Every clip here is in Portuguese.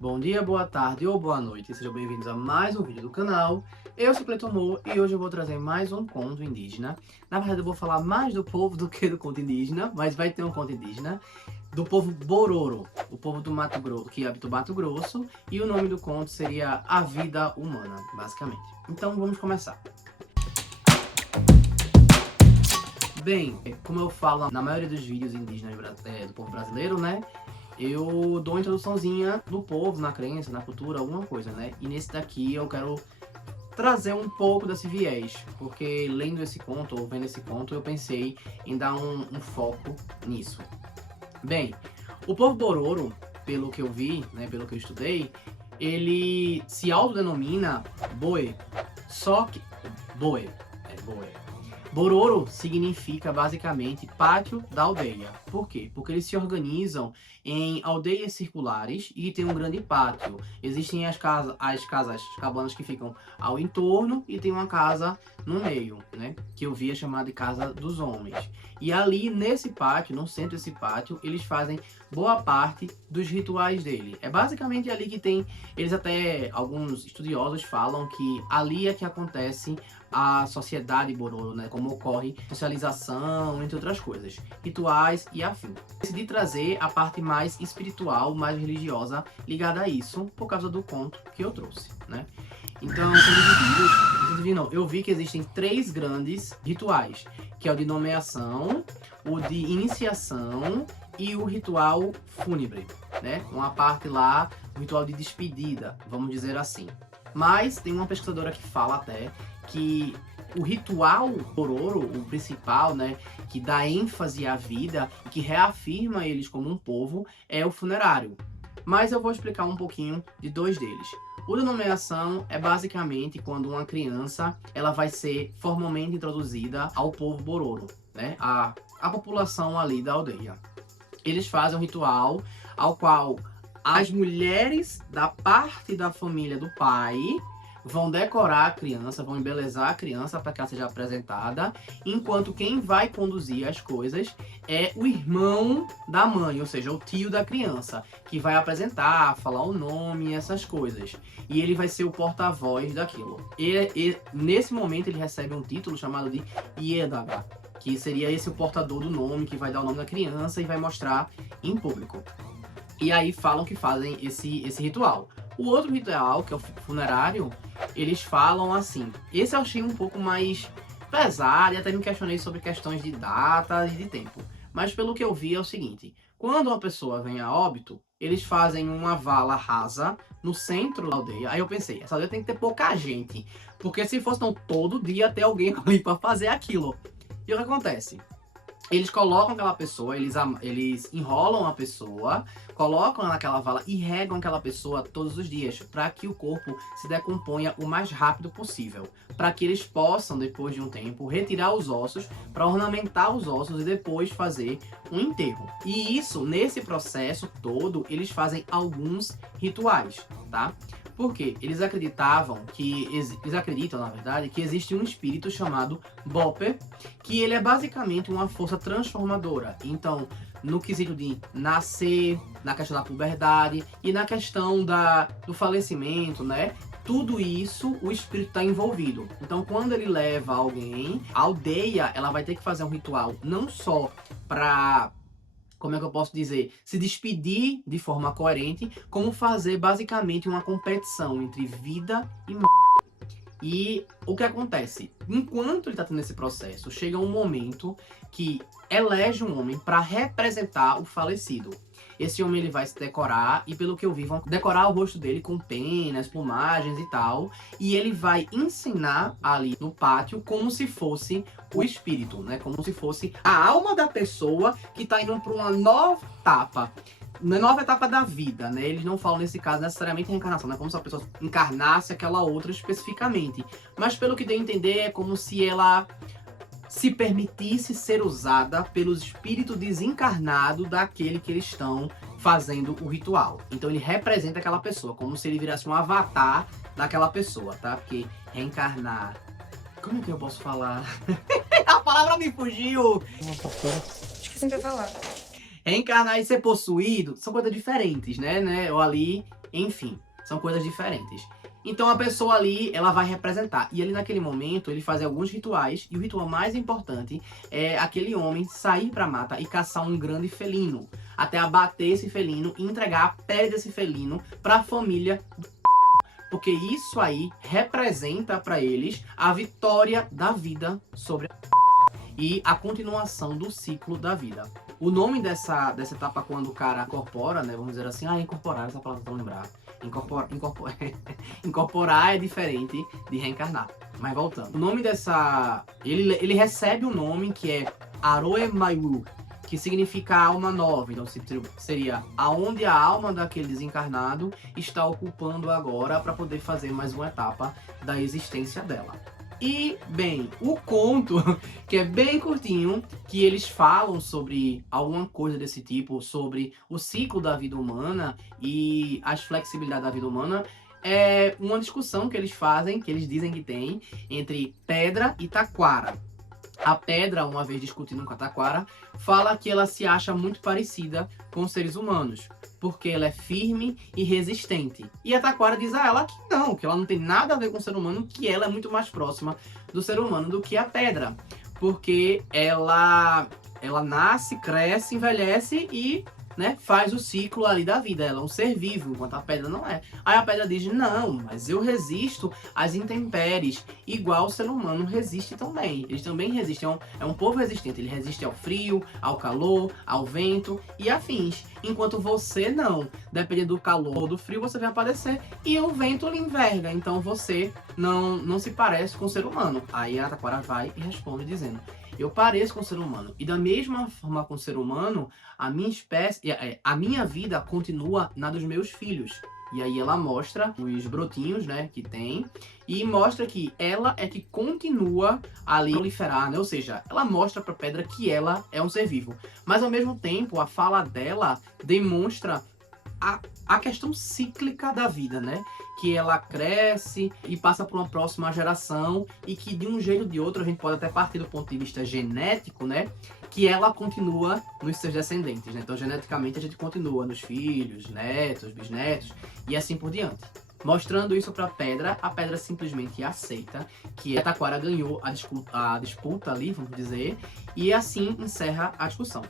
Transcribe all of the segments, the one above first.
Bom dia, boa tarde ou boa noite, sejam bem-vindos a mais um vídeo do canal. Eu sou Cleiton Moore e hoje eu vou trazer mais um conto indígena. Na verdade eu vou falar mais do povo do que do conto indígena, mas vai ter um conto indígena. Do povo Bororo, o povo do Mato Grosso, que habita o Mato Grosso, e o nome do conto seria A Vida Humana, basicamente. Então vamos começar. Bem, como eu falo na maioria dos vídeos indígenas do povo brasileiro, né? Eu dou uma introduçãozinha do povo, na crença, na cultura, alguma coisa, né? E nesse daqui eu quero trazer um pouco desse viés, porque lendo esse conto, ou vendo esse conto, eu pensei em dar um foco nisso. Bem, o povo Bororo, pelo que eu vi, né, pelo que eu estudei, ele se autodenomina Boe, só que... Boe, Boe. Bororo significa basicamente pátio da aldeia. Por quê? Porque eles se organizam em aldeias circulares e tem um grande pátio. Existem as cabanas que ficam ao entorno e tem uma casa no meio, né? Que eu via chamada de casa dos homens. E ali nesse pátio, no centro desse pátio, eles fazem boa parte dos rituais dele. É basicamente ali que tem, eles até, alguns estudiosos falam que ali é que acontece a sociedade Bororo, né? Como ocorre socialização, entre outras coisas, rituais e afim. Decidi trazer a parte mais espiritual, mais religiosa ligada a isso, por causa do conto que eu trouxe, né? Então, eu vi que existem três grandes rituais, que é o de nomeação, o de iniciação e o ritual fúnebre, né? Uma parte lá, o ritual de despedida, vamos dizer assim. Mas tem uma pesquisadora que fala até que o ritual Bororo, o principal, né, que dá ênfase à vida e que reafirma eles como um povo, é o funerário. Mas eu vou explicar um pouquinho de dois deles. O de nomeação é basicamente quando uma criança ela vai ser formalmente introduzida ao povo Bororo, né, a população ali da aldeia. Eles fazem um ritual ao qual as mulheres da parte da família do pai vão decorar a criança, vão embelezar a criança para que ela seja apresentada, enquanto quem vai conduzir as coisas é o irmão da mãe, ou seja, o tio da criança, que vai apresentar, falar o nome, essas coisas. E ele vai ser o porta-voz daquilo. E nesse momento ele recebe um título chamado de Iedaga, que seria esse o portador do nome, que vai dar o nome da criança e vai mostrar em público. E aí falam que fazem esse ritual. O outro ritual, que é o funerário, eles falam assim. Esse eu achei um pouco mais pesado e até me questionei sobre questões de data e de tempo. Mas pelo que eu vi é o seguinte. Quando uma pessoa vem a óbito, eles fazem uma vala rasa no centro da aldeia. Aí eu pensei, essa aldeia tem que ter pouca gente. Porque se fosse não, todo dia ter alguém ali para fazer aquilo. E o que acontece? Eles colocam aquela pessoa, eles enrolam a pessoa, colocam naquela vala e regam aquela pessoa todos os dias, para que o corpo se decomponha o mais rápido possível, para que eles possam, depois de um tempo, retirar os ossos, para ornamentar os ossos e depois fazer um enterro. E isso, nesse processo todo, eles fazem alguns rituais, tá? Porque eles acreditam, na verdade, que existe um espírito chamado Bope, que ele é basicamente uma força transformadora. Então, no quesito de nascer, na questão da puberdade e na questão do falecimento, né? Tudo isso, o espírito está envolvido. Então, quando ele leva alguém, a aldeia, ela vai ter que fazer um ritual não só para, como é que eu posso dizer, se despedir de forma coerente, como fazer basicamente uma competição entre vida e morte. E o que acontece? Enquanto ele está tendo esse processo, chega um momento que elege um homem para representar o falecido. Esse homem ele vai se decorar e, pelo que eu vi, vão decorar o rosto dele com penas, plumagens e tal. E ele vai ensinar ali no pátio como se fosse o espírito, né? Como se fosse a alma da pessoa que está indo para uma nova etapa. Na nova etapa da vida, né? Eles não falam nesse caso necessariamente reencarnação, não é como se a pessoa encarnasse aquela outra especificamente. Mas pelo que deu a entender, é como se ela se permitisse ser usada pelos espíritos desencarnados daquele que eles estão fazendo o ritual. Então ele representa aquela pessoa, como se ele virasse um avatar daquela pessoa, tá? Porque reencarnar... Como é que eu posso falar? A palavra me fugiu! Esqueci de falar. Reencarnar e ser possuído são coisas diferentes, né? Ou ali Enfim, são coisas diferentes. Então a pessoa ali, ela vai representar. E ali naquele momento, ele faz alguns rituais. E o ritual mais importante é aquele homem sair pra mata e caçar um grande felino. Até abater esse felino e entregar a pele desse felino pra família do porque isso aí representa pra eles a vitória da vida sobre a e a continuação do ciclo da vida. O nome dessa etapa quando o cara incorpora, né? Vamos dizer assim, incorporar, essa palavra pra lembrar. Incorporar é diferente de reencarnar. Mas voltando. O nome dessa... Ele recebe um nome que é Aroe Mayu, que significa alma nova. Então seria aonde a alma daquele desencarnado está ocupando agora para poder fazer mais uma etapa da existência dela. E, bem, o conto, que é bem curtinho, que eles falam sobre alguma coisa desse tipo, sobre o ciclo da vida humana e as flexibilidades da vida humana, é uma discussão que eles fazem, que eles dizem que tem, entre Pedra e Taquara. A Pedra, uma vez discutindo com a Taquara, fala que ela se acha muito parecida com os seres humanos, porque ela é firme e resistente. E a Taquara diz a ela que ela não tem nada a ver com o ser humano, que ela é muito mais próxima do ser humano do que a Pedra, porque ela nasce, cresce, envelhece e, né, faz o ciclo ali da vida. Ela é um ser vivo, enquanto a Pedra não é. Aí a Pedra diz, não, mas eu resisto às intempéries, igual o ser humano resiste também. Eles também resistem, é um povo resistente. Ele resiste ao frio, ao calor, ao vento e afins. Enquanto você não. Dependendo do calor ou do frio, você vai aparecer e o vento lhe enverga. Então você não se parece com o ser humano. Aí a Taquara vai e responde dizendo, eu pareço com o ser humano. E da mesma forma com o ser humano, a minha espécie, a minha vida continua na dos meus filhos. E aí ela mostra os brotinhos, né, que tem. E mostra que ela é que continua ali a proliferar, né? Ou seja, ela mostra pra Pedra que ela é um ser vivo. Mas ao mesmo tempo, a fala dela demonstra a questão cíclica da vida, né? Que ela cresce e passa por uma próxima geração e que de um jeito ou de outro, a gente pode até partir do ponto de vista genético, né? Que ela continua nos seus descendentes, né? Então, geneticamente, a gente continua nos filhos, netos, bisnetos e assim por diante. Mostrando isso para a Pedra simplesmente aceita que a Taquara ganhou a disputa ali, vamos dizer, e assim encerra a discussão.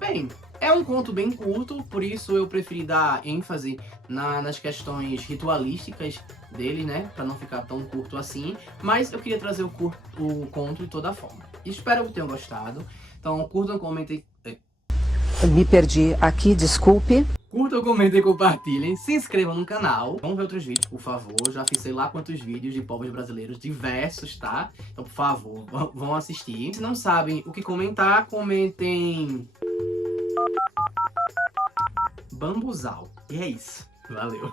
Bem, é um conto bem curto, por isso eu preferi dar ênfase nas questões ritualísticas dele, né? Pra não ficar tão curto assim. Mas eu queria trazer o conto de toda forma. Espero que tenham gostado. Então curtam, comentem... Eu me perdi aqui, desculpe. Curtam, comentem, compartilhem, se inscrevam no canal. Vamos ver outros vídeos, por favor. Já fiz sei lá quantos vídeos de povos brasileiros diversos, tá? Então, por favor, vão assistir. Se não sabem o que comentar, comentem... Bambuzal. E é isso. Valeu.